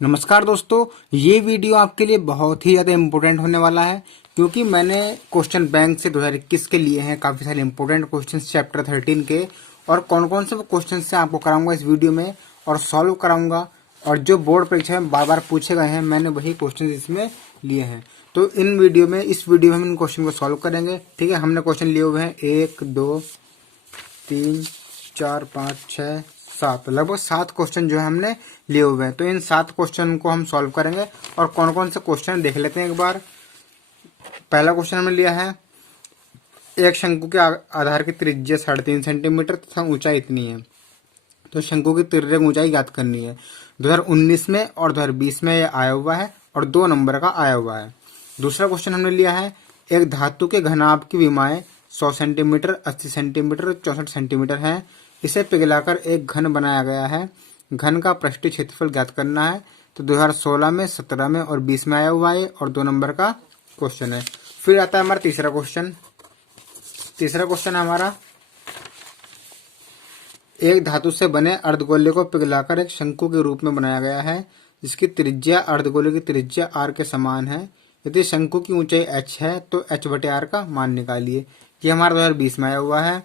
नमस्कार दोस्तों, ये वीडियो आपके लिए बहुत ही ज़्यादा इम्पोर्टेंट होने वाला है क्योंकि मैंने क्वेश्चन बैंक से 2021 के लिए हैं काफ़ी सारे इम्पोर्टेंट क्वेश्चंस चैप्टर 13 के। और कौन कौन से क्वेश्चन से आपको कराऊंगा इस वीडियो में और सॉल्व कराऊंगा। और जो बोर्ड परीक्षा में बार बार पूछे गए हैं मैंने वही क्वेश्चन इसमें लिए हैं। तो इस वीडियो में हम इन क्वेश्चन को सॉल्व करेंगे। ठीक है, हमने क्वेश्चन लिए हुए हैं 1 2 3 4 5 6 7, लगभग 7 क्वेश्चन जो है हमने लिए हुए हैं। तो इन 7 क्वेश्चन को हम सॉल्व करेंगे और कौन कौन से क्वेश्चन देख लेते हैं एक बार। पहला क्वेश्चन हमने लिया है, एक शंकु के आधार की त्रिज्या 3.5 सेंटीमीटर तथा ऊंचाई इतनी है। तो शंकु की तिर्यक ऊंचाई ज्ञात करनी है। 2019 में और 2020 में यह आया हुआ है और 2 नंबर का आया हुआ है। दूसरा क्वेश्चन हमने लिया है, एक धातु के घनाभ की विमाएं 100 सेंटीमीटर, 80 सेंटीमीटर और 64 सेंटीमीटर है। इसे पिघलाकर एक घन बनाया गया है। घन का पृष्ठीय क्षेत्रफल ज्ञात करना है। तो 2016 में, 17 में और 20 में आया हुआ है और 2 नंबर का क्वेश्चन है। फिर आता है हमारा तीसरा क्वेश्चन। तीसरा क्वेश्चन है हमारा, एक धातु से बने अर्धगोले को पिघलाकर एक शंकु के रूप में बनाया गया है जिसकी त्रिज्या अर्धगोले की त्रिज्या r के समान है। यदि शंकु की ऊंचाई h है तो h/r का मान निकालिए। ये हमारा 2020 में आया हुआ है।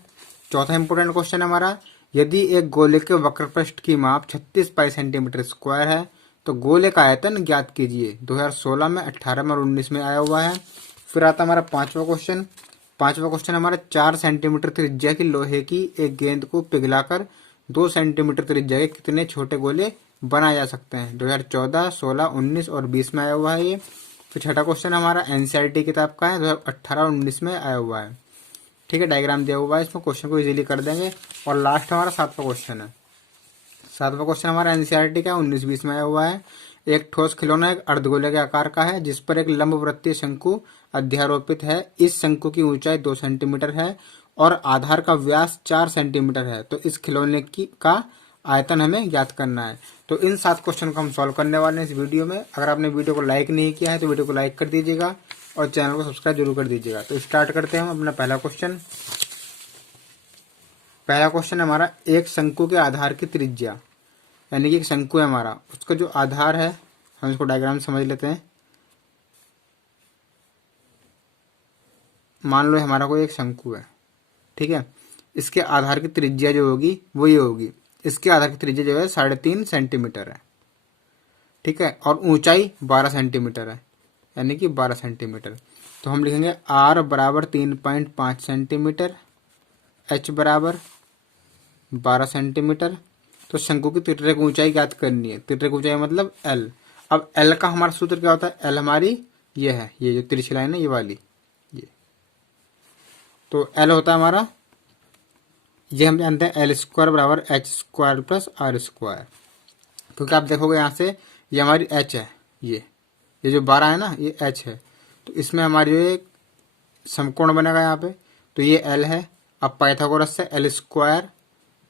चौथा इंपोर्टेंट क्वेश्चन है हमारा, यदि एक गोले के वक्रपृष्ठ की माप 36 पाई सेंटीमीटर स्क्वायर है तो गोले का आयतन ज्ञात कीजिए। 2016 में, 18 में और 19 में आया हुआ है। फिर आता हमारा पांचवा क्वेश्चन। पांचवा क्वेश्चन हमारा, 4 सेंटीमीटर त्रिज्या की लोहे की एक गेंद को पिघलाकर 2 सेंटीमीटर त्रिज्या के कितने छोटे गोले बनाए जा सकते हैं। 2014, 16, 19 और 20 में आया हुआ है ये। फिर छठा क्वेश्चन हमारा एनसीईआरटी किताब का है, 2018 और 19 में आया हुआ है। ठीक है, डायग्राम दिया हुआ है, इसमें क्वेश्चन को इजीली कर देंगे। और लास्ट हमारा 7वां क्वेश्चन है। 7वां क्वेश्चन हमारा एनसीईआरटी का 19-20 में आया हुआ है। एक ठोस खिलौना एक अर्धगोले के आकार का है जिस पर एक लंबवृत्तीय शंकु अध्यारोपित है। इस शंकु की ऊंचाई 2 सेंटीमीटर है और आधार का व्यास 4 सेंटीमीटर है। तो इस खिलौने का आयतन हमें ज्ञात करना है। तो इन 7 क्वेश्चन को हम सॉल्व करने वाले हैं इस वीडियो में। अगर आपने वीडियो को लाइक नहीं किया है तो वीडियो को लाइक कर दीजिएगा और चैनल को सब्सक्राइब जरूर कर दीजिएगा। तो स्टार्ट करते हैं हम अपना पहला क्वेश्चन। पहला क्वेश्चन हमारा, एक शंकु के आधार की त्रिज्या, यानी कि एक शंकु है हमारा, उसका जो आधार है हम इसको डायग्राम समझ लेते हैं। मान लो हमारा कोई एक शंकु है, ठीक है। इसके आधार की त्रिज्या जो होगी वो ये होगी। इसके आधार की त्रिज्या जो है 3.5 सेंटीमीटर है, ठीक है। और ऊंचाई 12 सेंटीमीटर है, यानी कि 12 सेंटीमीटर। तो हम लिखेंगे r बराबर 3.5 सेंटीमीटर, h बराबर 12 सेंटीमीटर। तो शंकु की तिर्यक ऊंचाई ज्ञात करनी है। तिर्यक ऊंचाई मतलब l। अब l का हमारा सूत्र क्या होता है, l हमारी ये है, ये जो तिरछी लाइन है ये वाली, ये। तो l होता है हमारा, ये हम जानते हैं l² बराबर h² प्लस r²। क्योंकि आप देखोगे यहाँ से ये हमारी h है, ये जो 12 है ना ये h है। तो इसमें हमारी एक समकोण बनेगा यहाँ पे, तो ये l है। अब पाइथागोरस से l²,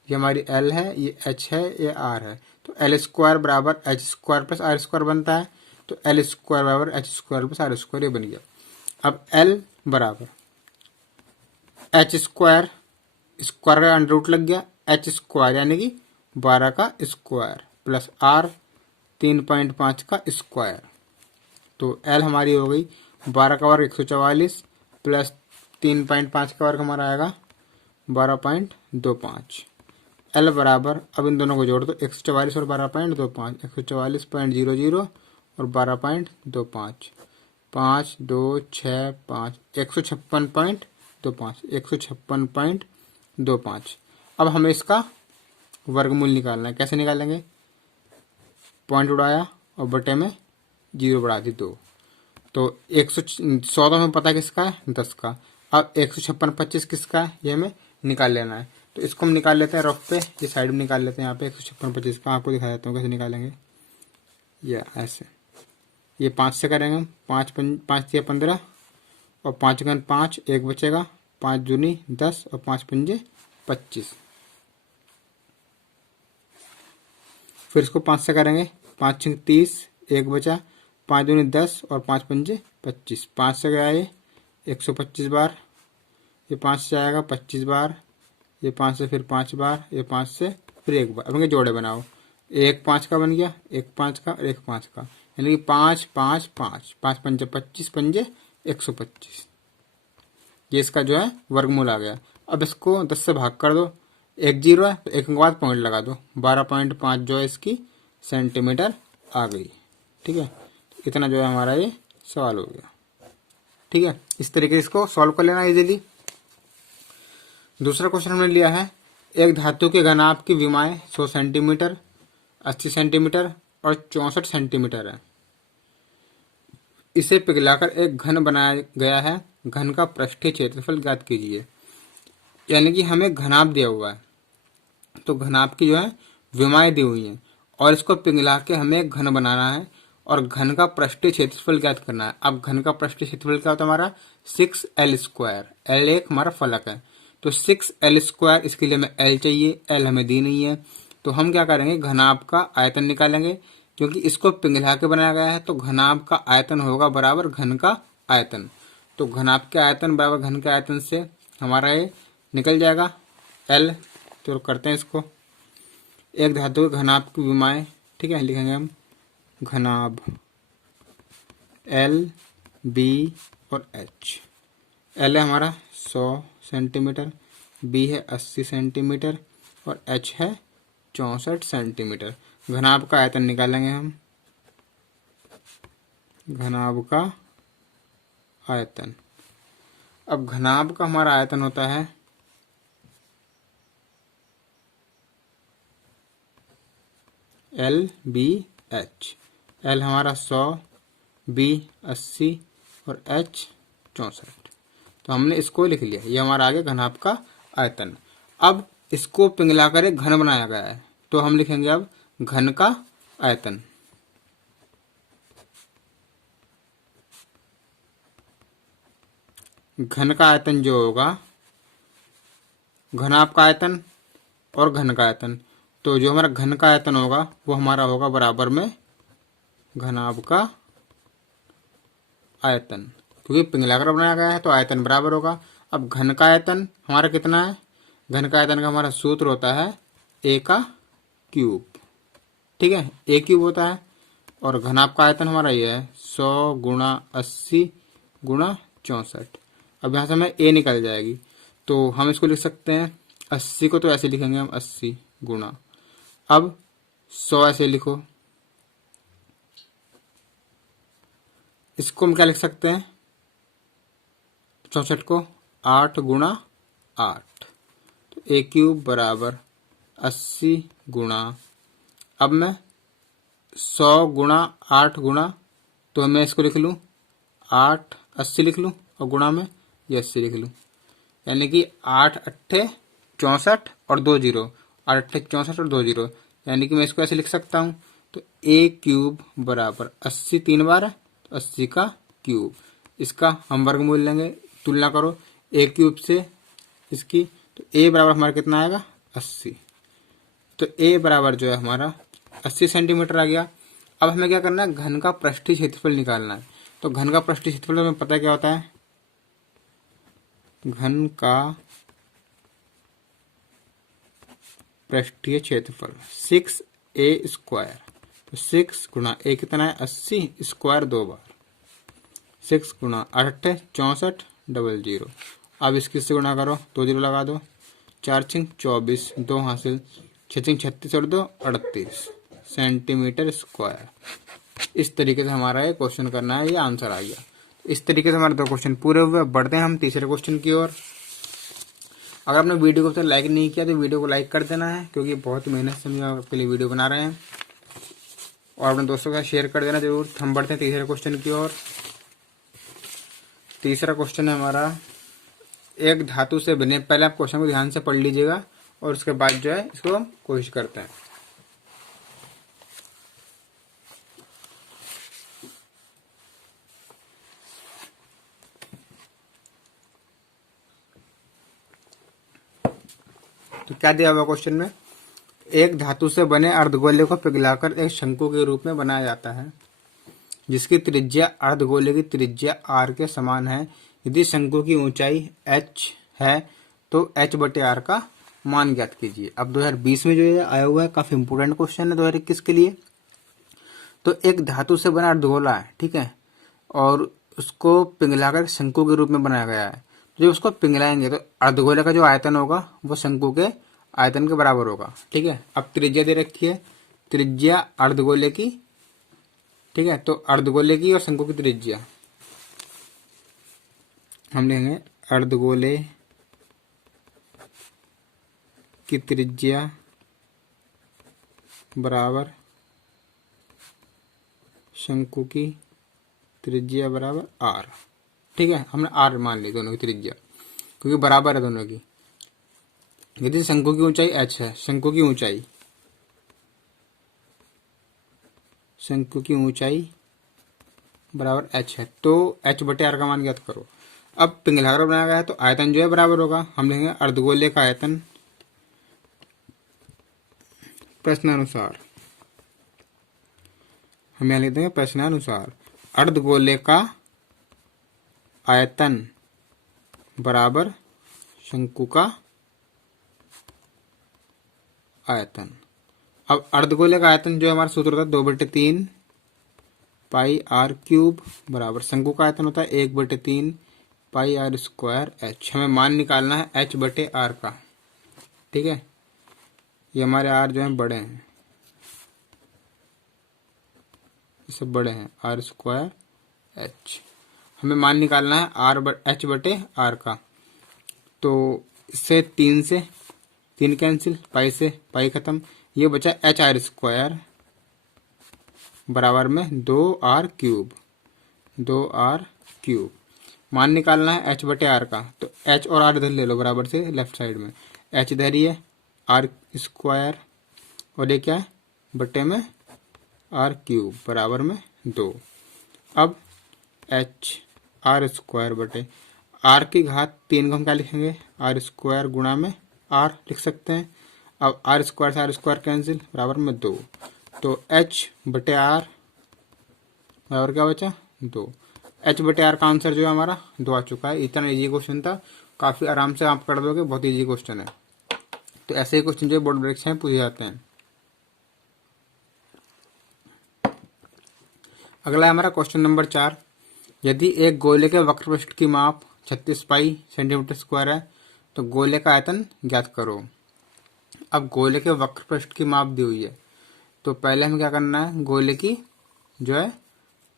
ये हमारी l है, ये h है, ये r है। तो l² बराबर h² प्लस r² बनता है। तो l² बराबर h² प्लस r² ये बन गया। अब l बराबर h² स्क्वायर का अंडर रूट लग गया, h² यानी कि 12 का स्क्वायर प्लस r 3.5 का स्क्वायर। तो l हमारी हो गई 12 का वर्ग 144 प्लस 3.5 का वर्ग हमारा आएगा 12.25। l बराबर, अब इन दोनों को जोड़ दो, 144 और 12.25, 144.00 और 12.25, 5 2 6 5, 156.25, 156.25। अब हमें इसका वर्गमूल निकालना है। कैसे निकालेंगे, पॉइंट उड़ाया और बटे में 0 बढ़ा दी 2। तो 100 तो हमें पता है किसका है, 10 का। अब 156.25 किसका है ये हमें निकाल लेना है। तो इसको हम निकाल लेते हैं रफ पे, ये साइड में निकाल लेते हैं। यहाँ पे 156.25 का आपको दिखा देता हूँ कैसे निकालेंगे। ये ऐसे, ये 5 से करेंगे हम, 5 या 15 और 5 गुना 5, 1 बचेगा, 5 दूनी 10 और 5 पंजे 25। फिर इसको 5 से करेंगे, 5 6 30, 1 बचा, 5 दूनी 10 और 5 पंजे 25। 5 से गया ये 125 बार, ये 5 से आएगा 25 बार, ये 5 से फिर 5 बार, ये 5 से फिर 1 बार। अब इनके जोड़े बनाओ, एक 5 का बन गया, एक 5 का और एक 5 का, यानी कि 5 5 5 5 पंजे 25 पंजे 125। ये इसका जो है वर्गमूल आ गया। अब इसको 10 से भाग कर दो, एक जीरो है तो एक के बाद पॉइंट लगा दो, 12.5 जो है इसकी सेंटीमीटर आ गई। ठीक है, इतना जो है हमारा ये सवाल हो गया। ठीक है, इस तरीके से इसको सॉल्व कर लेना इजीली। दूसरा क्वेश्चन हमने लिया है, एक धातु के घनाभ की विमाएं 100 सेंटीमीटर, 80 सेंटीमीटर और 64 सेंटीमीटर है। इसे पिघलाकर एक घन बनाया गया है, घन का पृष्ठीय क्षेत्रफल ज्ञात कीजिए। यानी कि हमें घनाभ दिया हुआ है, तो घनाभ की जो है विमाएं दी हुई हैं और इसको पिघला के हमें एक घन बनाना है और घन का पृष्ठीय क्षेत्रफल ज्ञात करना है। अब घन का पृष्ठीय क्षेत्रफल क्या होता है हमारा 6L²। L एक हमारा फलक है, तो 6L², इसके लिए हमें L चाहिए, L हमें दी नहीं है। तो हम क्या करेंगे, घनाभ का आयतन निकालेंगे, क्योंकि इसको पिघला के बनाया गया है तो घनाभ का आयतन होगा बराबर घन का आयतन। तो घनाभ के आयतन बराबर घन के आयतन से हमारा ये निकल जाएगा L। तो करते हैं इसको, एक धातु के घनाभ की विमाएं, ठीक है, लिखेंगे हम घनाभ L, B और H। L है हमारा 100 सेंटीमीटर, B है 80 सेंटीमीटर और H है 64 सेंटीमीटर। घनाभ का आयतन निकालेंगे हम, घनाभ का आयतन। अब घनाभ का हमारा आयतन होता है LBH। L हमारा 100, B 80 और H 64। तो हमने इसको लिख लिया, ये हमारा आगे घनाभ का आयतन। अब इसको पिघलाकर एक घन बनाया गया है, तो हम लिखेंगे अब घन का आयतन। घन का आयतन जो होगा, घनाभ का आयतन और घन का आयतन, तो जो हमारा घन का आयतन होगा वो हमारा होगा बराबर में घनाभ का आयतन, क्योंकि पिघलाकर बनाया गया है तो आयतन बराबर होगा। अब घन का आयतन हमारा कितना है, घन का आयतन का हमारा सूत्र होता है A का क्यूब। ठीक है, A क्यूब होता है, और घनाभ का आयतन हमारा ये है 100 गुणा 80 गुणा 64। अब यहाँ से हमें A निकल जाएगी, तो हम इसको लिख सकते हैं 80 को तो ऐसे लिखेंगे हम 80 गुणा, अब 100 ऐसे लिखो, इसको हम क्या लिख सकते हैं 64 को 8 गुणा 8, तो A क्यूब बराबर 80 गुणा, अब मैं 100 गुणा 8 गुणा, तो मैं इसको लिख लूँ 8 80 लिख लूँ और गुणा में ये 80 लिख लूँ, यानी कि 8 अट्ठे 64 और 2 जीरो, 8 अट्ठे 64 और 2 जीरो, यानी कि मैं इसको ऐसे लिख सकता हूँ। तो A क्यूब बराबर 80 3 बार है तो 80 का क्यूब, इसका हम वर्गमूल लेंगे, तुलना करो A क्यूब से इसकी, तो A बराबर हमारा कितना आएगा 80। तो A बराबर जो है हमारा 80 सेंटीमीटर आ गया। अब हमें क्या करना है, घन का पृष्ठीय क्षेत्रफल निकालना है। तो घन का पृष्ठीय क्षेत्रफल हमें पता है क्या होता है, घन का पृष्ठीय क्षेत्रफल 6A²। तो 6 गुणा A कितना है 80 स्क्वायर 2 बार, 6 गुणा 8 64 00। अब इसकी से गुणा करो, 2 जीरो लगा दो, 4 छिंग 24, 2 हासिल, 6 छिंग 36 और 2 38 सेंटीमीटर स्क्वायर। इस तरीके से हमारा ये क्वेश्चन करना है, ये आंसर आ गया। इस तरीके से हमारे 2 क्वेश्चन पूरे हुए। बढ़ते हैं हम तीसरे क्वेश्चन की ओर। अगर आपने वीडियो को अब तक लाइक नहीं किया तो वीडियो को लाइक कर देना है, क्योंकि बहुत मेहनत से हम आपके लिए वीडियो बना रहे हैं, और अपने दोस्तों के साथ शेयर कर देना जरूर। हम बढ़ते हैं तीसरे क्वेश्चन की ओर। तीसरा क्वेश्चन है हमारा, एक धातु से बने, पहले आप क्वेश्चन को ध्यान से पढ़ लीजिएगा और उसके बाद जो है इसको हम कोशिश करते हैं। तो क्या दिया हुआ क्वेश्चन में, एक धातु से बने अर्धगोले को पिघलाकर एक शंकु के रूप में बनाया जाता है, जिसकी त्रिज्या अर्धगोले की त्रिज्या r के समान है। यदि शंकु की ऊंचाई h है तो h/r का मान ज्ञात कीजिए। अब 2020 में जो ये आया हुआ है काफी इंपोर्टेंट क्वेश्चन है 2021 के लिए। तो एक धातु से बना अर्धगोला है, ठीक है, और उसको पिघलाकर शंकु के रूप में बनाया गया है। तो जब उसको पिघलाएंगे तो अर्धगोले का जो आयतन होगा वो शंकु के आयतन के बराबर होगा, ठीक है। अब त्रिज्या दे रखी है, त्रिज्या अर्धगोले की, ठीक है, तो अर्धगोले की और शंकु की त्रिज्या हम लेंगे अर्धगोले की त्रिज्या बराबर शंकु की त्रिज्या बराबर आर, ठीक है। हमने आर मान ली दोनों की त्रिज्या क्योंकि बराबर है दोनों की। यदि शंकु की ऊंचाई h है, शंकु की ऊंचाई बराबर h है, तो h बटे आर का मान ज्ञात करो। अब पिघलाकर बनाया गया है तो आयतन जो है बराबर होगा। हम लेंगे अर्धगोले का आयतन प्रश्नानुसार, हम यहाँ लिख देंगे प्रश्नानुसार अर्धगोले का आयतन बराबर शंकु का आयतन। अब अर्धगोले का आयतन जो हमारा सूत्र होता है 2/3 पाई आर क्यूब बराबर शंकु का आयतन होता है 1/3 पाई आर स्क्वायर एच। हमें मान निकालना है एच बटे आर का, ठीक है। ये हमारे आर जो है बड़े हैं, ये सब बड़े हैं, आर स्क्वायर एच। हमें मान निकालना है एच बटे आर का। तो इससे 3 से 3 कैंसिल, पाई से पाई खत्म, ये बचा एच आर स्क्वायर बराबर में 2r क्यूब। मान निकालना है एच बटे आर का, तो एच और आर इधर ले लो बराबर से लेफ्ट साइड में, एच इधर ही है आर स्क्वायर और ये क्या है बटे में आर क्यूब बराबर में 2। अब एच आर स्क्वायर बटे आर की घात 3 को हम क्या लिखेंगे आर स्क्वायर गुणा में आर लिख सकते हैं। अब आर स्क्वायर से आर स्क्वायर कैंसिल बराबर में 2, तो एच बटे आर बराबर क्या बचा 2। एच बटे आर का आंसर जो है हमारा 2 आ चुका है। इतना इजी क्वेश्चन था, काफी आराम से आप कर दोगे, बहुत इजी क्वेश्चन है। तो ऐसे ही क्वेश्चन जो बोर्ड परीक्षा में पूछे जाते हैं। अगला है हमारा क्वेश्चन नंबर 4। यदि एक गोले के वक्रपृष्ठ की माप 36 पाई सेंटीमीटर स्क्वायर है तो गोले का आयतन ज्ञात करो। अब गोले के वक्रपृष्ठ की माप दी हुई है, तो पहले हमें क्या करना है, गोले की जो है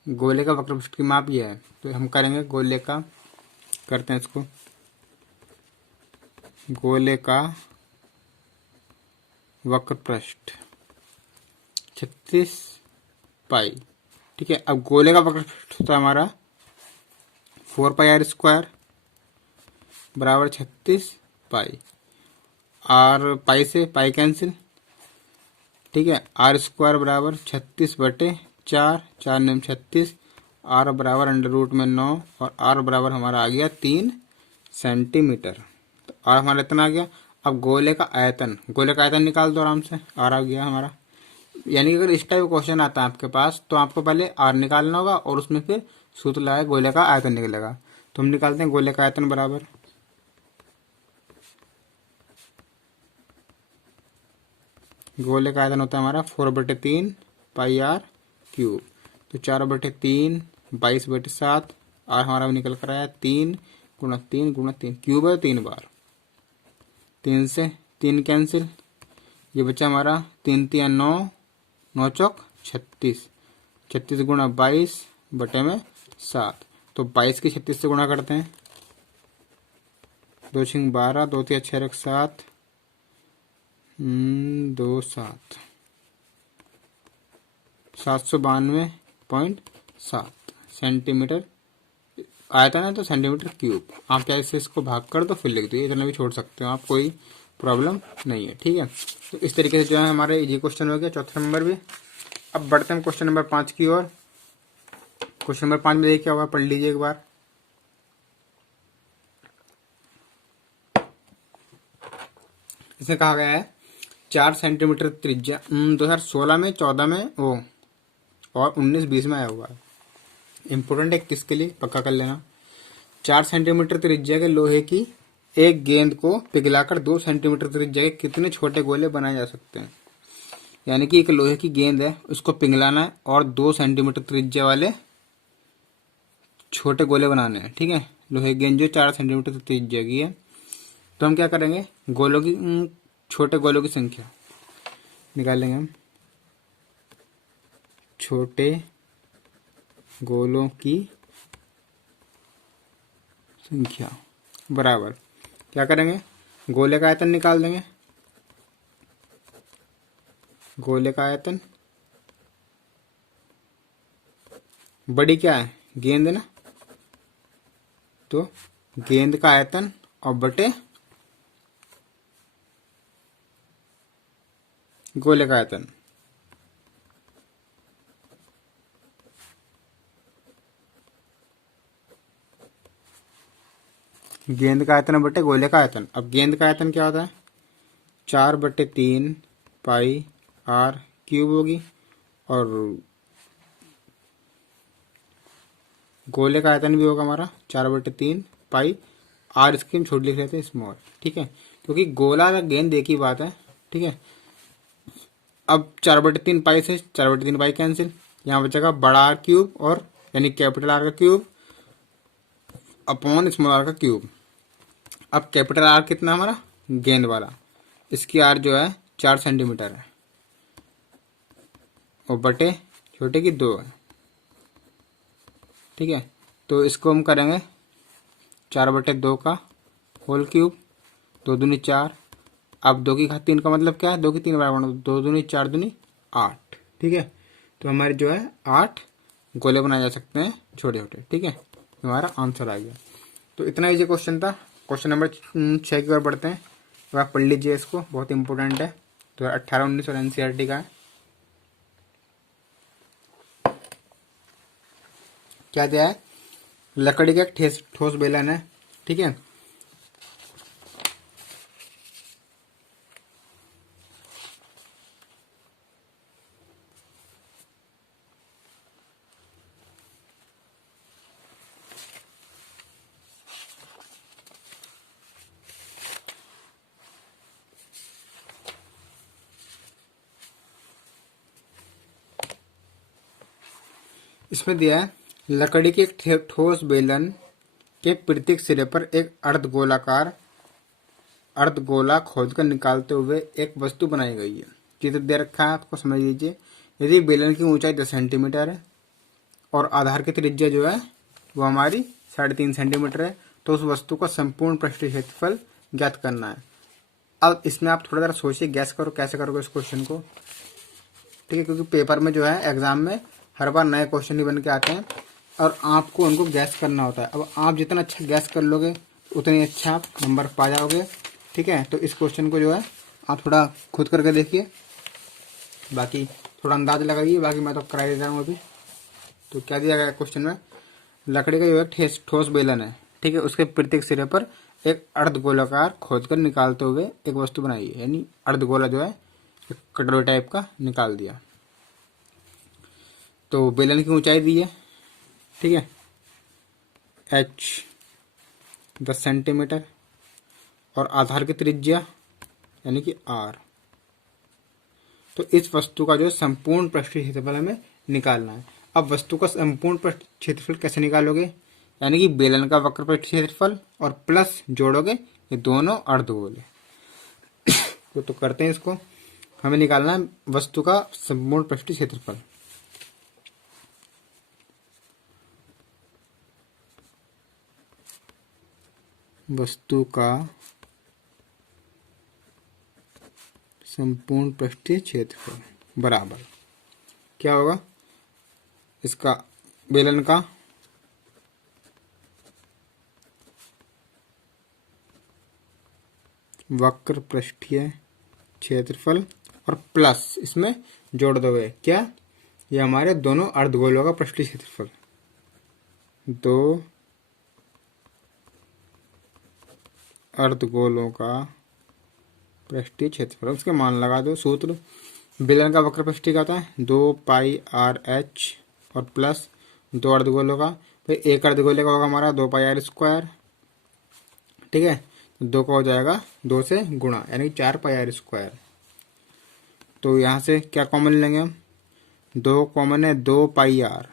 गोले का वक्रपृष्ठ की माप ये है, तो हम करेंगे गोले का, करते हैं इसको, गोले का वक्रपृष्ठ 36 पाई, ठीक है। अब गोले का वक्रपृष्ठ होता है हमारा 4 पाई आर स्क्वायर बराबर 36 पाई, आर पाई से पाई कैंसिल, ठीक है। आर स्क्वायर बराबर 36 बटे 4, 4 9 36, आर बराबर अंडर रूट में 9 और आर बराबर हमारा आ गया 3 सेंटीमीटर। तो आर हमारा इतना आ गया। अब गोले का आयतन निकाल दो आराम से, आर आ गया हमारा। यानी कि अगर इस टाइप क्वेश्चन आता है आपके पास तो आपको पहले आर निकालना होगा और उसमें फिर सूत्र लगाया गोले का आयतन निकलेगा। तो हम निकालते हैं गोले का आयतन बराबर गोले का आयतन होता है हमारा 4/3 पाई आर क्यूब, तो 4/3 22/7, आर हमारा निकल कर आया 3 गुणा 3 गुणा 3, क्यूब है 3 बार, 3 से 3 कैंसिल, ये बचा हमारा 3 3 9, 9 चौक 36, 36 गुणा 22 बटे में 7, तो 22 की 36 से गुणा करते हैं, 2 6 12, 2 3 6 7, 2 7, 792.7 सेंटीमीटर आयतन है, तो सेंटीमीटर क्यूब। आप क्या इससे इसको भाग कर दो फिर लिख दो, इतना भी छोड़ सकते हो आप, कोई प्रॉब्लम नहीं है, ठीक है। तो इस तरीके से जो है हमारे इजी क्वेश्चन हो गया, चौथा नंबर भी। अब बढ़ते हैं क्वेश्चन नंबर 5 की ओर। क्वेश्चन नंबर 5 में देखिए क्या होगा, पढ़ लीजिए एक बार। इसमें कहा गया है 4 सेंटीमीटर त्रिज्या 2016 में 14 में और 19-20 में आया हुआ है। इंपोर्टेंट है किसके लिए, पक्का कर लेना। 4 सेंटीमीटर त्रिज्या के लोहे की एक गेंद को पिघलाकर 2 सेंटीमीटर त्रिज्या के कितने छोटे गोले बनाए जा सकते हैं। यानी कि एक लोहे की गेंद है, उसको पिघलाना है और 2 सेंटीमीटर त्रिज्या वाले छोटे गोले बनाने हैं। ठीक है, लोहे की गेंद जो 4 सेंटीमीटर त्रिज्या की है, तो हम क्या करेंगे, गोलों की छोटे गोलों की संख्या निकालेंगे हम। छोटे गोलों की संख्या बराबर क्या करेंगे, गोले का आयतन निकाल देंगे। गोले का आयतन, बड़ी क्या है, गेंद है ना, तो गेंद का आयतन और बटे गोले का आयतन। गेंद का आयतन बटे गोले का आयतन। अब गेंद का आयतन क्या होता है, 4/3 पाई आर क्यूब होगी, और गोले का आयतन भी होगा हमारा 4/3 पाई आर, इसकी हम छोटी लिख लेते हैं स्मॉल। ठीक है, क्योंकि गोला या गेंद एक ही बात है। ठीक है, अब 4/3 पाई से 4/3 पाई कैंसिल, यहाँ बचेगा बड़ा आर क्यूब, और यानी कैपिटल आर का क्यूब अपॉन स्मॉल आर का क्यूब। अब कैपिटल आर कितना हमारा, गेंद वाला, इसकी आर जो है 4 सेंटीमीटर है, और बटे छोटे की 2 है। ठीक है, तो इसको हम करेंगे 4/2 का होल क्यूब, 2 दूनी 4। अब 2 की घात 3 का मतलब क्या है, 2 की 3 बराबर, 2 दूनी 4 दूनी 8। ठीक है, तो हमारे जो है 8 गोले बनाए जा सकते हैं छोटे छोटे। ठीक है, हमारा आंसर आ गया। तो इतना इजी क्वेश्चन था। क्वेश्चन नंबर 6 की ओर बढ़ते हैं। तो आप पढ़ लीजिए इसको, बहुत इंपॉर्टेंट है, तो 18-19 और एनसीईआरटी का है। क्या दिया है, लकड़ी का एक ठोस बेलन है। ठीक है, इसमें दिया है लकड़ी के एक ठोस बेलन के प्रत्येक सिरे पर एक अर्धगोला खोदकर निकालते हुए एक वस्तु बनाई गई है। चित्र दे रखा है, आपको समझ लीजिए। यदि बेलन की ऊंचाई 10 सेंटीमीटर है और आधार की त्रिज्या जो है वो हमारी 3.5 सेंटीमीटर है, तो उस वस्तु का संपूर्ण पृष्ठीय क्षेत्रफल ज्ञात करना है। अब इसमें आप थोड़ा देर सोचिए, गैस करो कैसे करोगे इस क्वेश्चन को। ठीक है, क्योंकि पेपर में जो है, एग्जाम में हर बार नए क्वेश्चन ही बन के आते हैं और आपको उनको गैस करना होता है। अब आप जितना अच्छा गैस कर लोगे उतनी अच्छा आप नंबर पा जाओगे। ठीक है, तो इस क्वेश्चन को जो है आप थोड़ा खुद करके देखिए, बाकी थोड़ा अंदाज लगाइए, बाकी मैं तो करा देता हूँ अभी। तो क्या दिया गया क्वेश्चन में, लकड़ी का जो है ठोस बेलन है। ठीक है, उसके प्रत्येक सिरे पर एक अर्धगोलाकार खोदकर निकालते हुए एक वस्तु बनाई है, यानी अर्धगोला जो है एक कटोरी टाइप का निकाल दिया। तो बेलन की ऊंचाई दी है, ठीक है, h 10 सेंटीमीटर, और आधार की त्रिज्या यानी कि r। तो इस वस्तु का जो संपूर्ण पृष्ठीय क्षेत्रफल हमें निकालना है। अब वस्तु का संपूर्ण पृष्ठीय क्षेत्रफल कैसे निकालोगे, यानी कि बेलन का वक्र पृष्ठीय क्षेत्रफल और प्लस जोड़ोगे ये दोनों अर्धगोले। तो करते हैं इसको, हमें निकालना है वस्तु का संपूर्ण पृष्ठीय क्षेत्रफल। वस्तु का संपूर्ण पृष्ठीय क्षेत्रफल बराबर क्या होगा, इसका बेलन का वक्र पृष्ठीय क्षेत्रफल और प्लस इसमें जोड़ दोगे क्या, ये हमारे दोनों अर्धगोलों का पृष्ठीय क्षेत्रफल। दो अर्धगोलों का पृष्ठीय क्षेत्रफल, उसके मान लगा दो। सूत्र, बेलन का वक्र पृष्ठीय का होता है 2πr/h और प्लस 2 अर्धगोलों का, फिर एक अर्धगोले का होगा हमारा 2πr²। ठीक है, तो 2 का हो जाएगा 2 से गुणा, यानी 4 पाई आर स्क्वायर। तो यहाँ से क्या कॉमन लेंगे हम, 2 कॉमन है, 2 पाई आर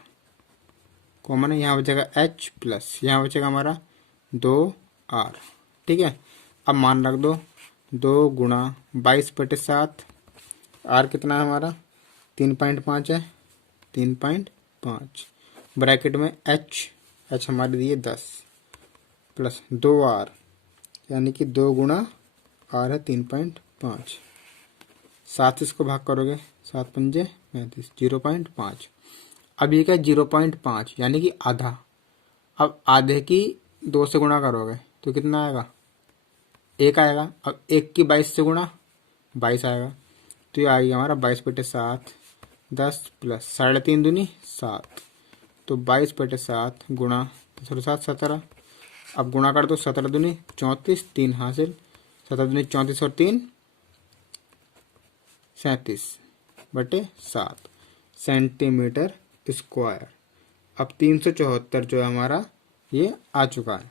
कॉमन है, यहाँ बचेगा एच प्लस यहाँ बचेगा हमारा 2 आर। ठीक है, अब मान रख दो 2 गुणा 22/7, आर कितना है हमारा 3.5 है, 3.5 ब्रैकेट में एच हमारे दिए 10 प्लस 2 आर, यानी कि 2 गुणा आर है 3.5, 7 इसको भाग करोगे 7 पंजे 35, 0.5। अब ये क्या 0.5 यानी कि आधा। अब आधे की 2 से गुणा करोगे तो कितना आएगा 1 आएगा। अब 1 की 22 से गुणा 22 आएगा, तो ये आएगा हमारा 22/7, 10 प्लस 3.5 दूनी 7, तो 22/7 गुणा 7 17। अब गुणा कर दो 17 दूनी 34, 3 हासिल, 17 दूनी 34 और 3 37/7 सेंटीमीटर स्क्वायर। अब 374 जो है हमारा ये आ चुका है।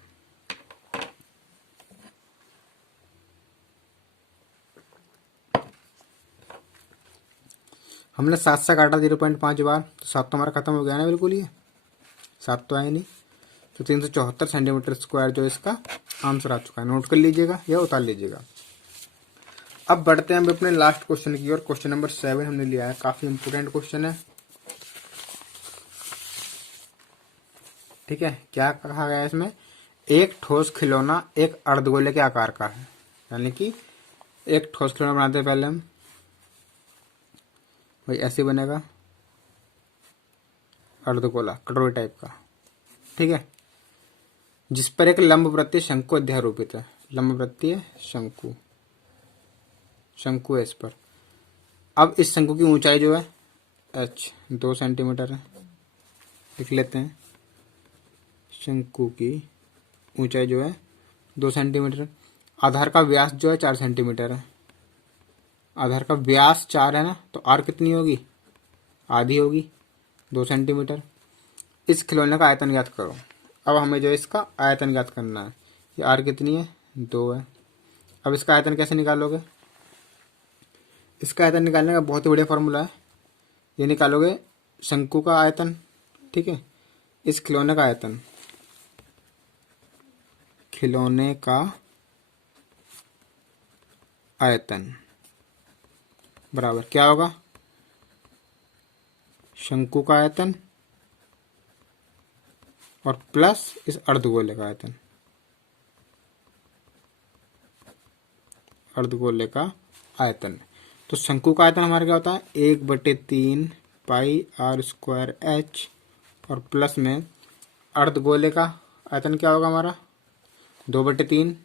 हमने 7 से काटा 0.5 बार, तो 7 तो हमारा खत्म हो गया ना बिल्कुल, ये 7 तो आया नहीं। तो 374 सेंटीमीटर स्क्वायर जो इसका आंसर आ चुका है, नोट कर लीजिएगा या उतार लीजिएगा। अब बढ़ते हैं हम अपने लास्ट क्वेश्चन की ओर। क्वेश्चन नंबर 7 हमने लिया है, काफी इंपोर्टेंट क्वेश्चन है। ठीक है, क्या कहा गया है इसमें, एक ठोस खिलौना एक अर्धगोले के आकार का है, यानी कि एक ठोस खिलौना बनाते हैं पहले हम, भाई ऐसे बनेगा अर्धगोला कटोरी टाइप का। ठीक है, जिस पर एक लंबवृत्तीय शंकु अध्यारोपित है, लंबवृत्तीय शंकु, शंकु है इस पर। अब इस शंकु की ऊंचाई जो है h 2 सेंटीमीटर है, लिख लेते हैं। शंकु की ऊंचाई जो है 2 सेंटीमीटर, आधार का व्यास जो है 4 सेंटीमीटर है। आधार का व्यास 4 है ना, तो आर कितनी होगी, आधी होगी 2 सेंटीमीटर। इस खिलौने का आयतन ज्ञात करो। अब हमें जो है इसका आयतन ज्ञात करना है। ये आर कितनी है 2 है। अब इसका आयतन कैसे निकालोगे, इसका आयतन निकालने का बहुत ही बढ़िया फॉर्मूला है। ये निकालोगे शंकु का आयतन, ठीक है, इस खिलौने का आयतन, खिलौने का आयतन बराबर क्या होगा, शंकु का आयतन और प्लस इस अर्धगोले का आयतन, अर्धगोले का आयतन। तो शंकु का आयतन हमारा क्या होता है 1/3 पाई आर स्क्वायर एच, और प्लस में अर्धगोले का आयतन क्या होगा हमारा 2/3